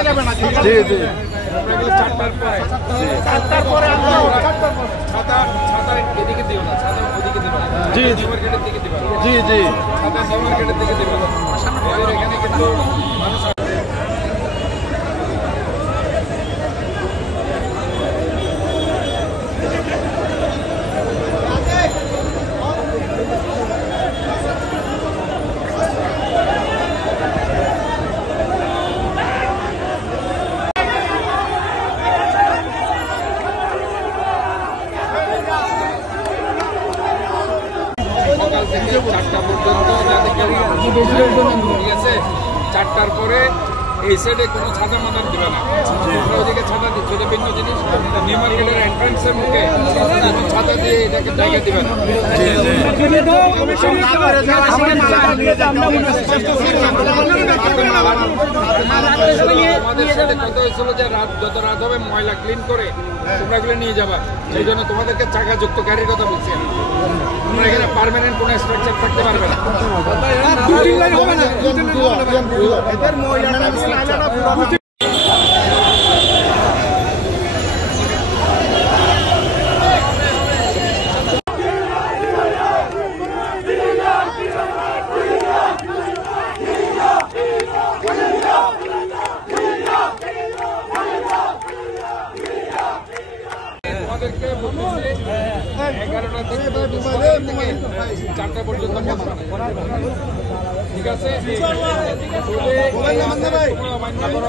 থাকা যাবে না। জি জি চারটার পরে ছাতার এদিকে দিও না, ছাতার ওদিকে দিবা না। জি জি মার্কেটের দিকে দিবা না। জি জি ছাতা নিউ মার্কেটের দিকে দিবা না। এখানে কিন্তু মানুষ সকাল থেকে 4টা পর্যন্ত ঠিক আছে। 4টার পরে এই সাইডে কোনো ছাতা মাতার দিবে না। আমরা ওদিকে ছাতা দিচ্ছি, এটা ভিন্ন জিনিস। নিউ মার্কেটের এন্ট্রান্সের মুখে এখন ছাতা দিয়ে এটাকে জায়গা দিবে না। তোমাদের সাথে কথা হয়েছিল যে যত রাত হবে ময়লা ক্লিন করে তোমরা এগুলো নিয়ে যাবা, সেই জন্য তোমাদেরকে চাকাযুক্ত গাড়ির কথা বলছি। তোমরা এখানে পার্মানেন্ট কোনো স্ট্রাকচার থাকতে পারবে না। তোমাদেরকে বলতেছি 11টা থেকে 4টা পর্যন্ত বসবা না। ঠিক আছে? তোমরা মান্য করো।